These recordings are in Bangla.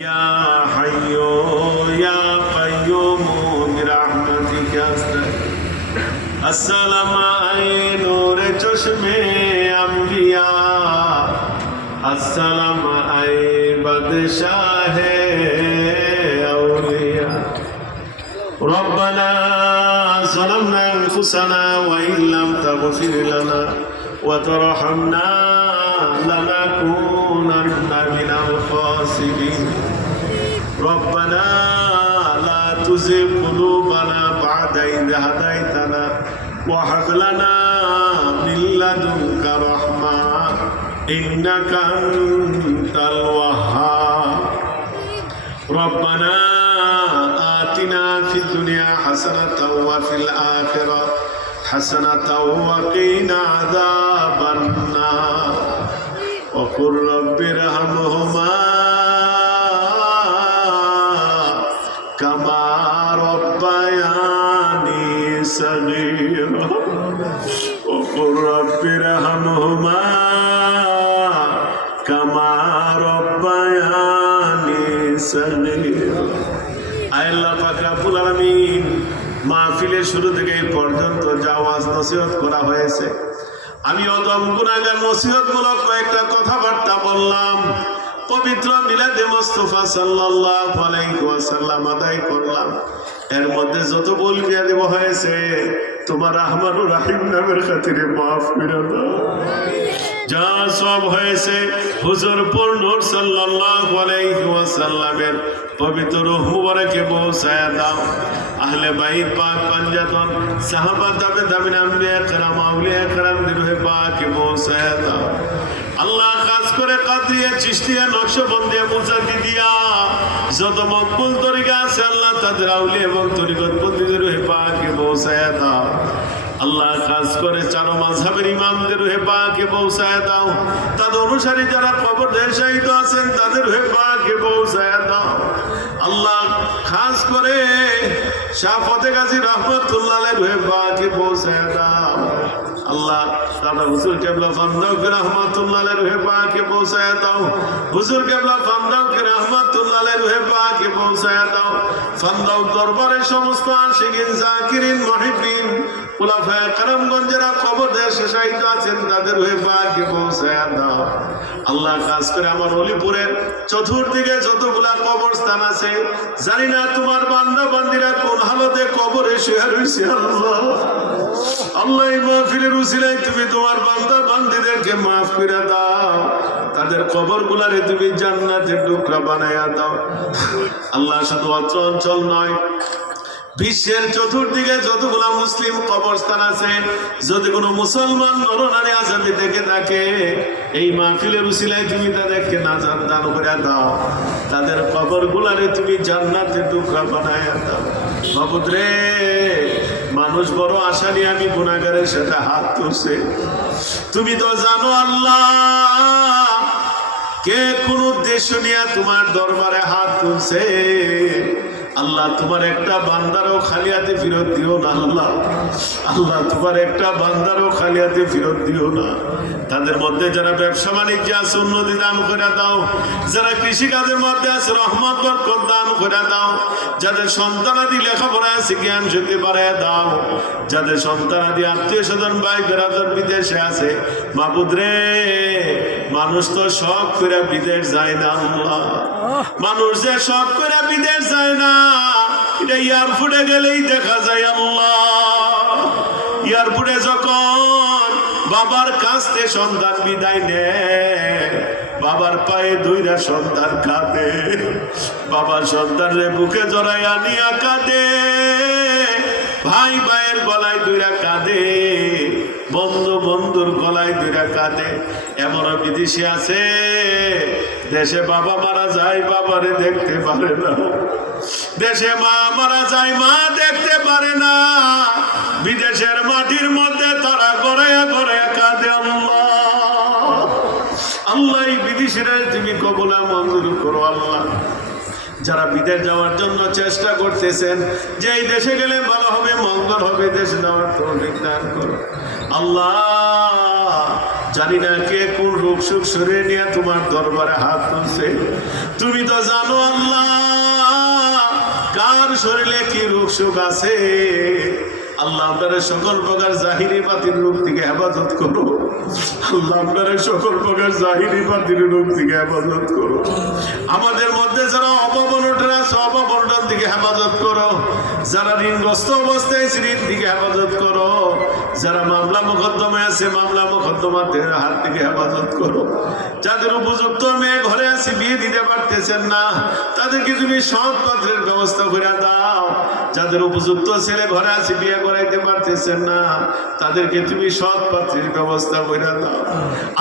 يا حي يا قيوم برحمتك أستغيث السلام على نور چشم انبیاء السلام على بادشاہ اولیاء ربنا ظلمنا انفسنا وإن لم تغفر لنا وترحمنا لنكونن من الخاسرين ربنا لا تزغ قلوبنا بعد إذ هديتنا وهب لنا من لدنك رحمة إنك أنت الوهاب ربنا آتنا في الدنيا حسنة وفي الآخرة حسنة وقنا عذاب النار وقل رب ارحمهما كما ربياني صغيرا وقل رب ارحمهما كما ربياني صغيرا আল্লাহ পাক রব্বুল আলামিন মাহফিলের শুরু থেকে এই পর্যন্ত যা ওয়াজ নসিহত করা হয়েছে আমি অদম গুনাহগার নসিহতমূলক কয়েকটা কথাবার্তা বললাম পবিত্র মিলাদে মুস্তাফা সাল্লাল্লাহু আলাইহি ওয়াসাল্লাম আদায় করলাম এর মধ্যে যত ভুল বিয়াদব হয়েছে তোমার রহমানুর রহিম নামের খাতিরে মাফ করে দাও যা সব হয়েছে হুজুরপুর নূর সাল্লাল্লাহু আলাইহি ওয়াসাল্লামের পবিত্র রূহ মুবারকে পৌঁছায়া দাও আহলে বাইত পাক পাঞ্জাতন সাহাবা তাবেঈন আম্বিয়া کرام আউলিয়া کرامদের রূহে পাকে পৌঁছায়া দাও আল্লাহ খাস করে কাদরিয়া চিশতিয়া নকশবন্দিয়া মুজাদ্দিদিয়া যত মকবুল তরিকা আছে আল্লাহ তাদের আউলিয়া এবং তরিকতবন্দিদের রূহে পাকে পৌঁছায়া দাও আল্লাহ খাস করে চারো মাযহাবের ইমামদের রূহে পাকে পৌঁছায়া দাও তাদের অনুসারী যারা কবরে শহীদ আছেন তাদের রূহে পাকে পৌঁছায়া দাও আল্লাহ খাস করে শাহ ফতেহ গাজী রহমাতুল্লাহ আলাইহি রূহে পাকে পৌঁছায়া দাও আল্লাহ দাদা হুজুর কেবলা ফান্দাউকে রহমাতুল্লাহ আলাইহি রূহে পাকে পৌঁছায়া দাও হুজুর কেবলা ফান্দাউকে রহমাতুল্লাহ আলাইহি রূহে পাকে পৌঁছায়া দাও ফান্দাউ দরবারের সমস্ত আশিকিন জাকিরিন মুহিব্বিন খুলাফায়ে কেরামগণ যারা কবর দেশে শহীদ আছেন তাদের রূহে পাকে পৌঁছায়া দাও আল্লাহ খাস করে আমার অলিপুরের চতুর্দিকে যতগুলা কবরস্থান আছে জানি না তোমার বান্দা বান্দীরা কোন হালতে কবরে শুয়ে রয়েছে আল্লাহ আল্লাহ এই মাহফিলের উসিলায় তুমি তোমার বান্দা বান্দীদেরকে মাফ করে দাও তাদের কবরগুলারে তুমি জান্নাতের টুকরা বানায়া দাও আল্লাহ শুধু অত্র অঞ্চল নয় বিশ্বের চতুর্দিকে যতগুলা মুসলিম কবরস্থান আছে যদি কোনো মুসলমান নরনারী আযাবে থেকে থাকে এই মাহফিলের উসিলায় তুমি তাদেরকে নাজাত দান করে দাও তাদের কবরগুলারে তুমি জান্নাতের টুকরা বানায়া দাও মাবুদ রে মানুষ বড় আশা নিয়ে আমি গুনাহগারের সাথে হাত তুলছে তুমি তো জানো আল্লাহ কে কোন উদ্দেশ্য নিয়ে তোমার দরবারে হাত তুলছে আল্লাহ তোমার একটা বান্দারও খালি হাতে ফেরত দিও না আল্লাহ আল্লাহ তোমার একটা বান্দারও খালি হাতে ফেরত দিও না তাদের মধ্যে যারা ব্যবসা বাণিজ্য আছে উন্নতি দান করে দাও যারা কৃষি কাজের মধ্যে আছে রহমত বরকত দান করে দাও যাদের সন্তানাদি লেখাপড়া আছে জ্ঞান শক্তি বাড়ায় দাও যাদের সন্তানাদি আত্মীয় স্বজন ভাই বেরাদার বিদেশে আছে মাবুদ রে মানুষ তো শখ করে বিদেশ যায় না আল্লাহ মানুষ যে শখ করে বিদেশ যায় না এটা এয়ারপোর্টে গেলেই দেখা যায় আল্লাহ এয়ারপোর্টে যখন বাবার কাছ থেকে সন্তান বিদায় নেয় বাবার পায়ে দুইটা সন্তান কাঁদে বাবার সন্তানরে বুকে জড়াই আনিয়া কাঁদে ভাই ভাইয়ের গলায় দুইটা কাঁদে বন্ধু বন্ধুর গলায় দুইটা কাঁদে এমন বিদেশি আছে দেশে বাবা মারা যায় বাবারে দেখতে পারে না দেশে মা মারা যায় মা দেখতে পারে না বিদেশের মাটির মধ্যে তারা গড়াইয়া গড়াইয়া কাঁদে আল্লাহ আল্লাহ এই বিদেশিরা তুমি কবুল মঞ্জুর করো আল্লাহ যারা বিদেশ যাওয়ার জন্য চেষ্টা করতেছেন যে এই দেশে গেলে ভালো হবে মঙ্গল হবে দেশে যাওয়ার তৌফিক দান করো আল্লাহ জানি না কে কোন রোগ সুখ সরিয়ে নিয়ে তোমার দরবারে হাত তুলছে। তুমি তো জানো আল্লাহ কার শরীরে কি রোগ সুখ আছে। আল্লাহ আপনারা সকল প্রকার জাহিরি বাতিল রোগ থেকে হেফাজত করো। আল্লাহ আপনারা সকল প্রকার জাহিরি বাতিল রোগ থেকে হেফাজত করো। আমাদের মধ্যে যারা অভাবনটা আছে অভাবনটার দিকে হেফাজত করো। যারা ঋণগ্রস্ত অবস্থায় ঋণ থেকে হেফাজত করো। যারা মামলা মোকদ্দমায় আছে মামলা মোকদ্দমাদের হাত থেকে হেফাজত করো। যাদের উপযুক্ত মেয়ে ঘরে আছে বিয়ে দিতে পারতেছেন না তাদেরকে তুমি সৎ পাত্রের ব্যবস্থা করে দাও। যাদের উপযুক্ত ছেলে ঘরে আছে বিয়ে করাইতে পারতেছেন না তাদেরকে তুমি সৎ পাত্রের ব্যবস্থা করে দাও।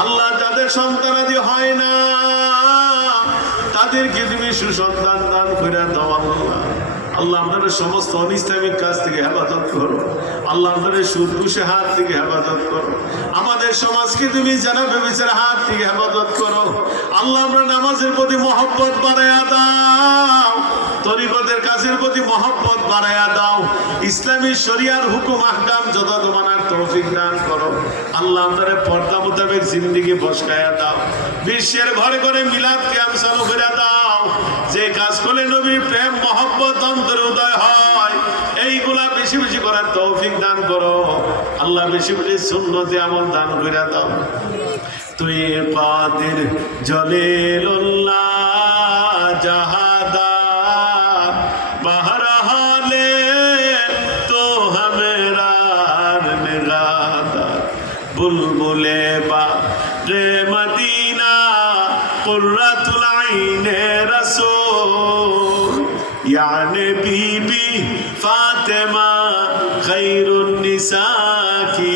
আল্লাহ যাদের সন্তানাদি হয় না তাদেরকে তুমি সুসন্তান দান করে দাও। আল্লাহ আপনাদের সমস্ত অনিসলামিক কাজ থেকে হেফাজত করো। আল্লাহ আপনাদের সুদ ঘুষের হাত থেকে হেফাজত করো। আমাদের সমাজকে তুমি জানা ব্যভিচারের হাত থেকে হেফাজত করো। আল্লাহ আমরা নামাজের প্রতি মহব্বত বাড়াইয়া দাও। তরিকতের কাজের প্রতি মহব্বত বাড়াইয়া দাও। ইসলামী শরিয়ার হুকুম আহকাম যত মানার তৌফিক দান করো। আল্লাহ আপনাদের পর্দা মোতাবেক জিন্দিগি বসকায়া দাও। বিশ্বের ঘরে ঘরে মিলাদ কিয়াম চালু করে দাও। যে কাজ করলে নবীর প্রেম মহব্বত অন্তরে উদয় হয় এইগুলা বেশি বেশি করার তৌফিক দান করো। আল্লাহ বেশি বেশি সুন্নতে আমল দান করে দাও। তুই কাদির জলিলুল্লাহ জাহাদার বহরহালে তো হামেরা নিগাদার বুলবুলে বা রে মদিনা কুররাতুল আইনে রাসূল याने बीबी फातिमा खैरुन निसा की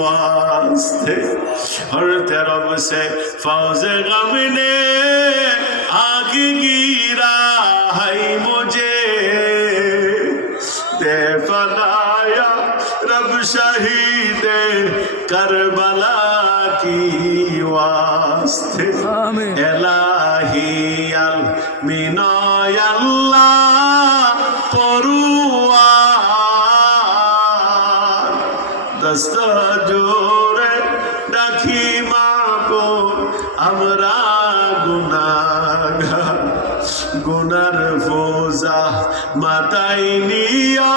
वास्ते हर तरफ से फौज गम ने आग गिरा है मुझे दे फदाया रब शहीद करबला की वास्ते इलाही अल मीना दस्ता जोरे डाकी माको हमरा गुनागार गुनार फोजा माताई निया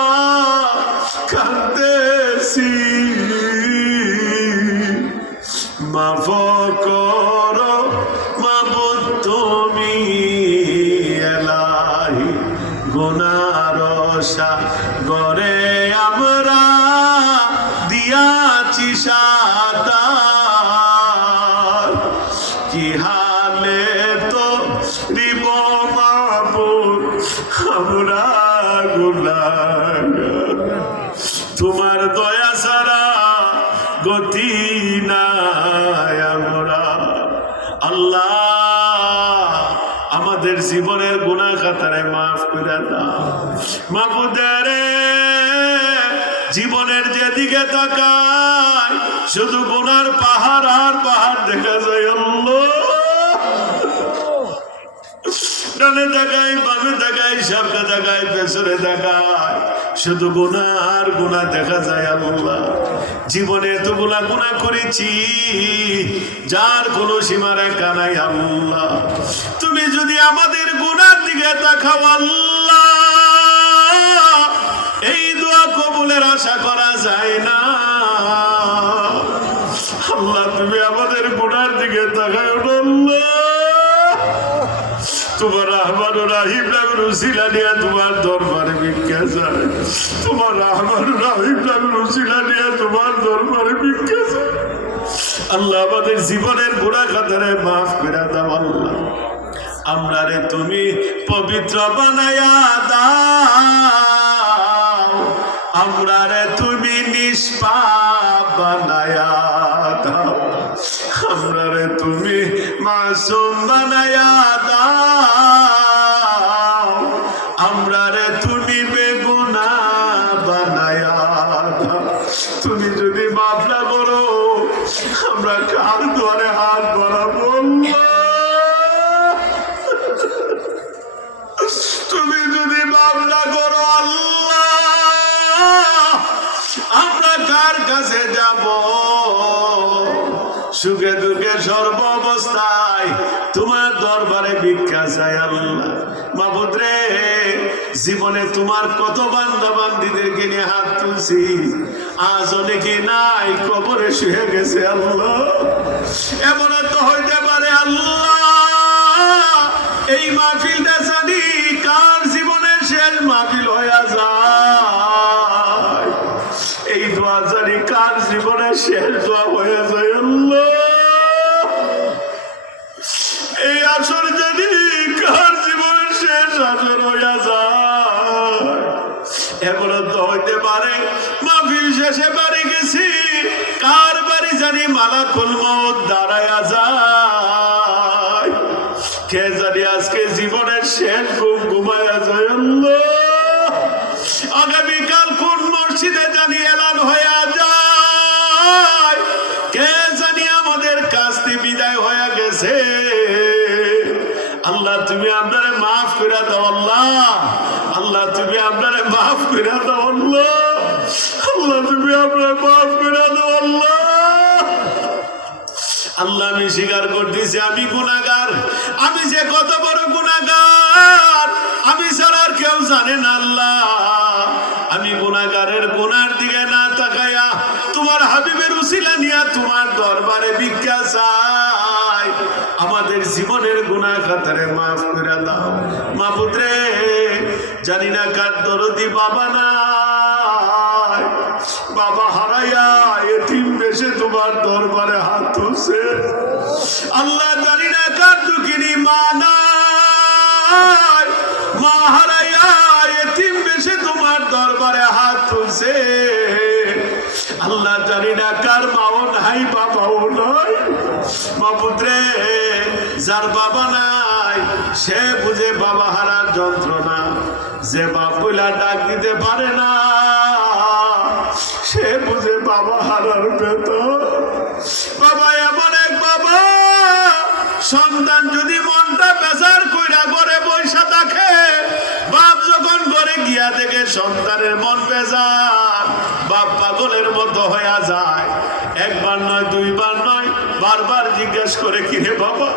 कांदेसी माफ करो माबुद तुमी एलाही गुनार सागरे আমরা দিয়াছি সাঁতার কি হালে তো দিব মাবুদ আমরা গুনাহগার তোমার দয়া ছাড়া গতি নাই আমরা। আল্লাহ আমাদের জীবনের গুনাহ খাতারে মাফ করে দাও। মাবুদের জীবনের যেদিকে তাকায় শুধু গুনার পাহাড় আর পাহাড় দেখা যায়। আল্লাহ ডানে তাকায় বামে তাকায় সামনে তাকায় পেছনে তাকায় শুধু গুনাহ আর গুনাহ দেখা যায়। আল্লাহ জীবনে এতগুলা গুনাহ করেছি যার কোনো সীমা রেখা নাই। আল্লাহ তুমি যদি আমাদের গুনার দিকে তাকাও আল্লাহ এই দোয়া কবুলের আশা করা যায় না। আল্লাহ তুমি আমাদের গুনার দিকে তাকাও আল্লাহ তোমার রহমান রাহিম নামের উসিলা নিয়ে তোমার দরবারে ভিক্ষা চাই। তোমার রহমান রাহিম নামের উসিলা নিয়ে তোমার দরবারে ভিক্ষা চাই। আল্লাহ আমাদের জীবনের গুনাহ খাতারে মাফ করে দাও। আল্লাহ আমরা রে তুমি পবিত্র বানায়া দাও। আমরা রে তুমি নিষ্পাপ বানায়া দাও। আমরা রে তুমি মাসুম বানায়া দাও। আমরা রে তুমি বেগুনাহ বানায়া দাও। তুমি যদি মাফ না করো আমরা কার দ্বারে হাত বাড়াবো। তুমি যদি মাফ না করো আল্লাহ আমরা কার কাছে যাব। সুখে দুঃখে সর্ব অবস্থায় তোমার দরবারে ভিক্ষা চাই আল্লাহ। মাবুদ রে, জীবনে তোমার কত বান্দা বান্দীদেরকে নিয়ে হাত তুলছি, আজ অনেকে নাই, কবরে শুয়ে গেছে আল্লাহ। এমন তো হইতে পারে আল্লাহ, এই মাহফিলটা জানি কার জীবনের শেষ মাহফিল হইয়া যায়, এই দোয়া জানি কার জীবনের শেষ দোয়া হইয়া যায় আল্লাহ। এই আসর জানি কার জীবনের শেষ আসর হইয়া যায়। এমন তো হইতে পারে মাহফিল শেষে বাড়ি গেছি, কার বাড়ি জানি মালাকুল মউত দাঁড়ায়া যায়, কে জানি আজকে জীবনের শেষ ঘুম ঘুমায়া যায় আল্লাহ। আগামীকাল কোন মসজিদে জানি এলান হইয়া যায়, কে জানি আমাদের কাছ থেকে বিদায় হয়ে গেছে। আল্লাহ তুমি আপনারে মাফ করে দাও আল্লাহ, আল্লাহ তুমি আপনারে মাফ করে দাও আল্লাহ, আল্লাহ তুমি আপনারে মাফ করে দাও আল্লাহ। আল্লাহ আমি স্বীকার করতেছি আমি গুনাহগার, আমি যে কত বড় গুনাহগার আমি ছাড়া আর কেউ জানে না আল্লাহ। আমি গুনাহগারের গুনার দিকে না তাকায়া তোমার হাবিবের উসিলা নিয়া তোমার দরবারে ভিক্ষা চাই, আমাদের জীবনের গুনাহ খাতারে মাফ করে দাও। মাবুদ রে, জানি না কার দরদি বাবা নাই, বাবা হারাইয়া এতিম বেশে তোমার দরবারে হাত তুলছে আল্লাহ। জানি না কার দুঃখিনী মা নাই, মা হারাইয়া এতিম বেশে তোমার দরবারে হাত তুলছে আল্লাহ। জানি না কার মাও নাই, বাবাও নাই। মাবুদ রে, যার বাবা নাই সে বুঝে বাবা হারার যন্ত্রণা, যে বাপ বইলা ডাক দিতে পারে না সে বুঝে বাবা হারার বেদনা। বাবা এমন এক বাবা, সন্তান যদি মনটা বেজার কইরা ঘরে বইসা থাকে, বাপ যখন ঘরে গিয়া দেখে সন্তানের মন বেজার, বাপ পাগলের মতো হইয়া যায়। একবার নয়, দুইবার নয়, বারবার জিজ্ঞেস করে, কিরে বাবা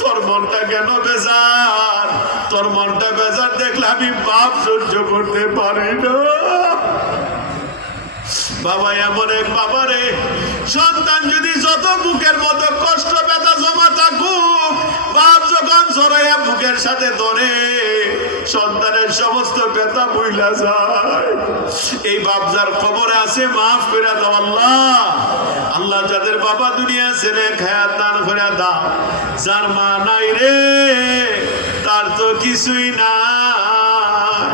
তোর মনটা কেন বেজার? তোর মনটা বেজার দেখলে আমি বাপ সহ্য করতে পারি না। বাবা এমন এক বাবা রে, সন্তান যদি যত বুকের মতো কষ্ট ব্যথা জমা থাকুক, বাপ যখন জড়াইয়া বুকের সাথে ধরে সন্তানের সমস্ত ব্যথা বইলা যায়। এই বাপ যার কবরে আছে মাফ করে দাও আল্লাহ। আল্লাহ যাদের বাবা দুনিয়া ছেলে খায়াত দান করে দাও। যার মা নাই রে, তার তো কিছুই নাই।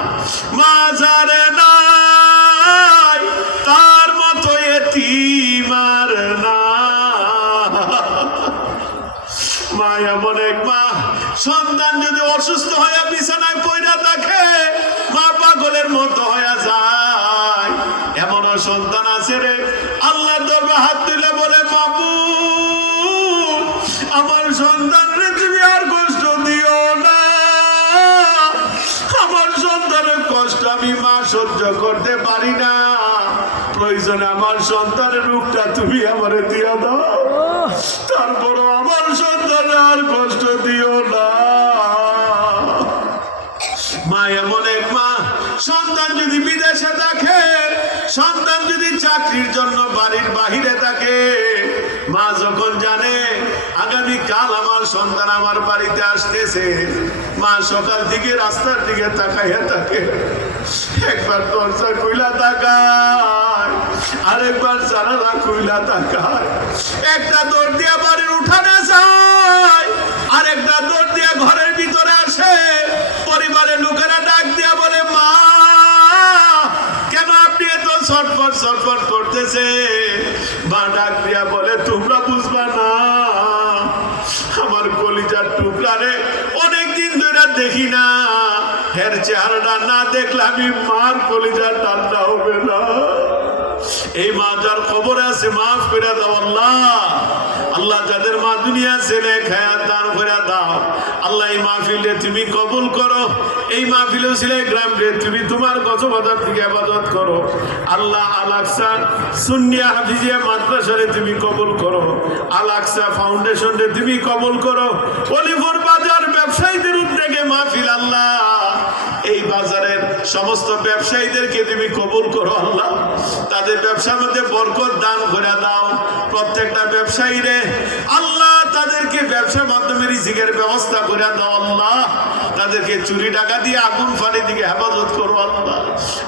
মা যারে নাই, তার মতো এতিম আর না। মা এমন এক মা, সন্তান যদি অসুস্থ হয়ে বিছানায় পড়া থাকে, মা পাগলের মতো হয়ে যায়। এমনও সন্তান আছে রে, আল্লাহর দরবারে হাত তুলে বলে, মাবুদ আমার সন্তান রে তুমি আর কষ্ট দিও না, আমার সন্তানের কষ্ট আমি মা সহ্য করতে পারি না, প্রয়োজনে আমার সন্তানের রূপটা তুমি আমারে দিয়া দাও, তারপরও আমার সন্তানের আর কষ্ট দিও না। মা এমন এক মা, সন্তান যদি বিদেশে থাকে, সন্তান যদি চাকরির জন্য বাড়ির বাহিরে থাকে, মা যখন জানে আগামীকাল আমার সন্তান আমার বাড়িতে আসতেছে, মা সকাল থেকে রাস্তার দিকে তাকাইয়া থাকে, একবার দরজা খুইলা তাকায়, আরেকবার জানালা খুইলা তাকায়, একটা দৌড় দিয়া বাড়ির উঠানে যায়, আরেকটা দৌড় দিয়া ঘরের ভিতরে আসে। পরিবারের লোকেরা ডাক দিয়া বলে, মা কেন আপনি এত ছটফট ছটফট করতেছে? মা ডাক দিয়া বলে, তোমরা বুঝবা না, আমার কলিজার টুকরা রে অনেকদিন ধরে দেখি না, এর চেহারাটা না দেখলে আমি মার কলিজার ঠান্ডা হবে না। এই মা যার খবরে আছে মাফ করে দাও আল্লাহ। আল্লাহ যাদের মা দুনিয়া ছেলে খায়া দান করে দাও আল্লাহ। এই মা মাহফিলে তুমি কবুল করো, এই মাহফিলে উসিলায় গ্রামে তুমি তোমার গজবাজার থেকে ইবাদত করো। আল্লাহ আল আকসা সুন্নিয়া হাফিজিয়া মাদ্রাসারে তুমি কবুল করো, আল আকসা ফাউন্ডেশনে তুমি কবুল করো। অলিপুর বাজার ব্যবসায়ীদের উদ্যোগে মাহফিল, আল্লাহ এই বাজারের সমস্ত ব্যবসায়ীদেরকে তুমি কবুল করো। আল্লাহ তাদের ব্যবসার মধ্যে বরকত দান করে দাও। প্রত্যেকটা ব্যবসায়ীরে আল্লাহ তাদেরকে ব্যবসার মাধ্যমে রিজিকের ব্যবস্থা করে দাও। আল্লাহ তাদেরকে চুরি টাকা দিয়ে আগুন ফানি দিকে হেফাজত করো। আল্লাহ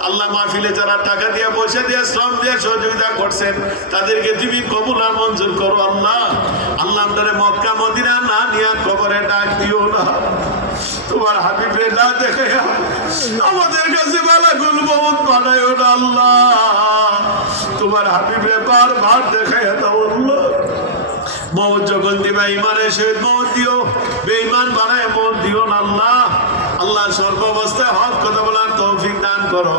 আল্লাহ মাহফিলে যারা টাকা দিয়ে পয়সা দিয়ে শ্রম দিয়ে সহযোগিতা করছেন তাদেরকে তুমি কবুল আর মঞ্জুর করো। আল্লাহ আল্লাহ আমাদের মক্কা মদিনা না নিয়ে কবরে ডাক দিও না, তোমার হাবিবে না দেখে আমাদের কাছে মালাকুল মউত বানায়ো না। আল্লাহ তোমার হাবিবে বারবার দেখে দাও। আল্লাহ মউত যখন দিবা ইমানের সহিত মউত দিও, বেঈমান বানায় মউত দিও না। আল্লাহ আল্লাহ সর্বাবস্থায় হক কথা বলার তৌফিক দান করো,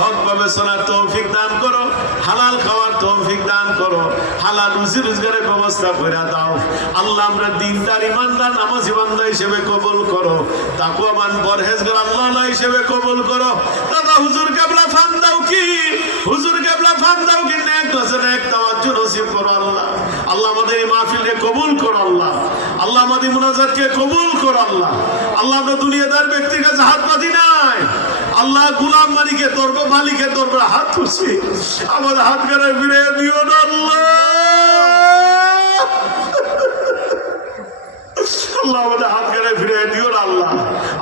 হক ভাবে চলার তৌফিক দান করো, হালাল খাওয়ার তৌফিক দান করো, হালাল রুজি রোজগারের ব্যবস্থা করে দাও। আল্লাহ আমরা দিনদার ইমানদার নামাজি বান্দা হিসেবে কবুল করো, তাকওয়াবান পরহেজগার আল্লাহ হিসেবে কবুল করো। দাদা হুজুর কেবলা ফান দাও কি, হুজুর কেবলা ফান দাও কি, নেক নজরে এক তাওয়াজ্জুহ নসিব করো। আল্লাহ আল্লাহ আমাদের এই মাহফিলকে কবুল করো। আল্লাহ আল্লাহ আমাদের মুনাজাতকে কবুল করো। আল্লাহ আল্লাহ আমরা দুনিয়াদার ব্যক্তির কাছে হাত পাতি নাই। আল্লাহ গুলাম মালিকের দরবার, মালিকের দরবারে হাত তুলছি, আমাদের হাত করে ফিরে দিও না। আল্লাহ আল্লাহ আমাদের হাত করে ফিরে দিও না। আল্লাহ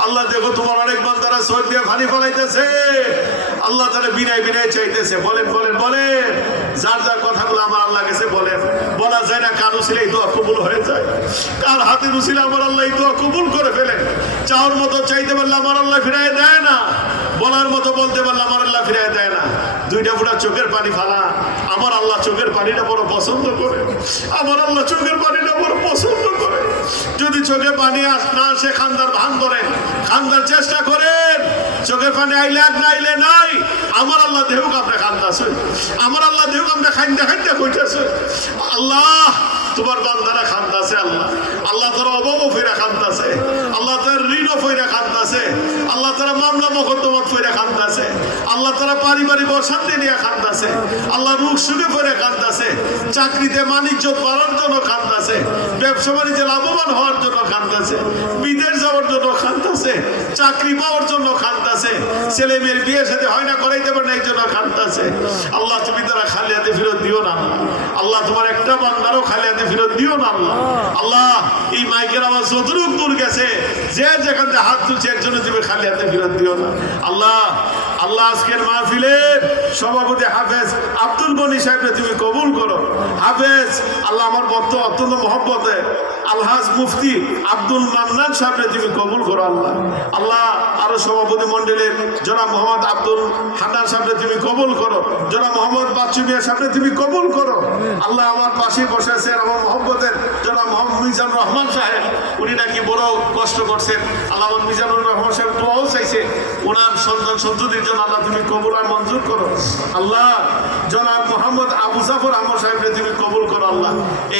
আল্লাহ দেখো তোমার অনেক বান্দারা চোখ দিয়ে পানি ফলাইতেছে। আল্লাহ তারা বিনায় বিনায় চাইতেছে, বলেন বলেন বলেন, যার যার কথাগুলো আমার আল্লাহ কাছে বলেন। বলা যায় না কার উসিলে এই দোয়া কবুল হয়ে যায়, কার হাতের উসিলে আমার আল্লাহ এই দোয়া কবুল করে ফেলেন। চাওয়ার মতো চাইতে পারলে আমার আল্লাহ ফিরাই দেয় না, বলার মতো বলতে পারলে আমার আল্লাহ ফিরাই দেয় না। দুইটা ফুটা চোখের পানি ফালা, আমার আল্লাহ চোখের পানিটা বড় পছন্দ করে, আমার আল্লাহ চোখের পানিটা বড় পছন্দ করে। যদি চোখে পানি না আসে খান্দার ভান ধরেন, খান্দার চেষ্টা করেন, চোখের পানি আইলে আর না আইলে নাই। আমার আল্লাহ দেহুক আপনি খান্দাছে, আমার আল্লাহ দেহুক আপনি খাইন্দা খাইন্দা কইতেছে। আল্লাহ তোমার বান্দারা খান্দাছে। আল্লাহ আল্লাহ তারা অভাবও ফিরা খান্দাছে, আল্লাহ তার ঋণও ফিরা খান্দাছে, আল্লাহ তারা মামলা মকদ্দমত ফিরা খান্দাছে, আল্লাহ তারা পারিবারিক অশান্তি নিয়ে খান্দাছে, আল্লাহ রোগ সুখে ফিরে খান্দাছে, চাকরিতে বাণিজ্য বাড়ার জন্য খান্দাছে, ব্যবসা বাণিজ্যে লাভবান হওয়ার জন্য খান্দাছে, বিদেশ যাওয়ার জন্য খান্দাছে, চাকরি পাওয়ার জন্য খান্দাছে, ছেলে মেয়ের বিয়ে সাথে হয় না করাইতে পারে না এই জন্য খান্দাছে। আল্লাহ তুমি তারা খালি হাতে ফেরত দিও না। আল্লাহ তোমার একটা বান্দারও খালি হাতে ফেরত দিও না। আল্লাহ আল্লাহ এই মাইকের আওয়াজ যতটুকু দূর গেছে, যে যেখান থেকে হাত তুলছে একজনে তুমি খালি হাতে ফেরত দিও না। আল্লাহ আল্লাহ আজকের মাহফিলের সভাপতি হাফেজ আব্দুল গনি সাহেবকে তুমি কবুল করো। হাফেজ আল্লাহ আমার ভক্ত অত্যন্ত মহব্বতে আলহাজ মুফতি আব্দুল মান্নান সাহেবকে তুমি কবুল করো। আল্লাহ আল্লাহ আরো সভাপতি মন্ডলের জনাব মোহাম্মদ আব্দুল হান্নান সাহেবকে তুমি কবুল করো, জনাব মোহাম্মদ বাচ্চু মিয়া সাহেবকে তুমি কবুল করো। আল্লাহ আমার পাশে বসে আছেন আমার মহব্বতের জনাব মোহাম্মদ মিজানুর রহমান সাহেব, উনি নাকি বড় কষ্ট করছেন। আল্লাহ মিজানুর রহমান সাহেব দোয়াও চাইছে, ওনার সন্তান সন্ততির জন্য আল্লাহ তুমি কবুল আর মঞ্জুর করো। আল্লাহ জনাব মোহাম্মদ আবু জাফর আহমদ সাহেবকে তুমি কবুল করো। আল্লাহ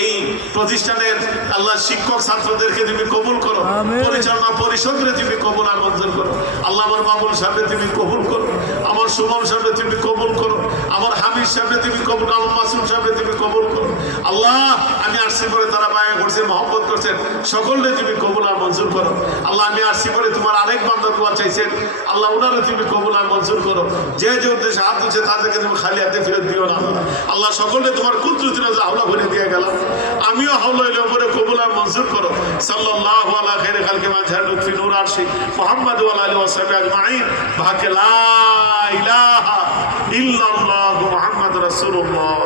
এই প্রতিষ্ঠানের আল্লাহ শিক্ষক ছাত্রদেরকে তুমি কবুল করো, পরিচালনা পরিষদকে তুমি কবুল আর মঞ্জুর করো। আল্লাহ আমার বাবুল সাহেবকে তুমি কবুল করো, আমার সুমন সাহেবকে তুমি কবুল করো, আমার হামিদ সাহেবকে তুমি কবুল, আমার মাসুম সাহেবকে তুমি কবুল করো। আল্লাহ আমি আসছি পরে তারা বায়া করছে, মহব্বত করছেন, সকলকে তুমি কবুল আর মঞ্জুর করো। আল্লাহ আমি আসছি পরে তোমার আরেক বান্দা দোয়া চাইছেন, আল্লাহ ওনারও তুমি কবুল আর মঞ্জুর করো। যে যে উদ্দেশ্যে হাত তুলছে তাদেরকে তুমি খালি হাতে ফেরত দিও না। আল্লাহ সকলকে তোমার কুদরতি নজরে হাওলা ভরে দিয়ে গেলাম, আমিও হাওলা হইলে উপরে কবুল আর মঞ্জুর করো। সাল্লাল্লাহু আলা খাইরি খালকি মাঝহার লুৎফি নূর আরশি মুহাম্মদ ওয়া আলিহি ওয়া সাহবিহি আজমাইন ভাকে লা ইলাহা ইল্লাল্লাহু মুহাম্মাদুর রাসূলুল্লাহ।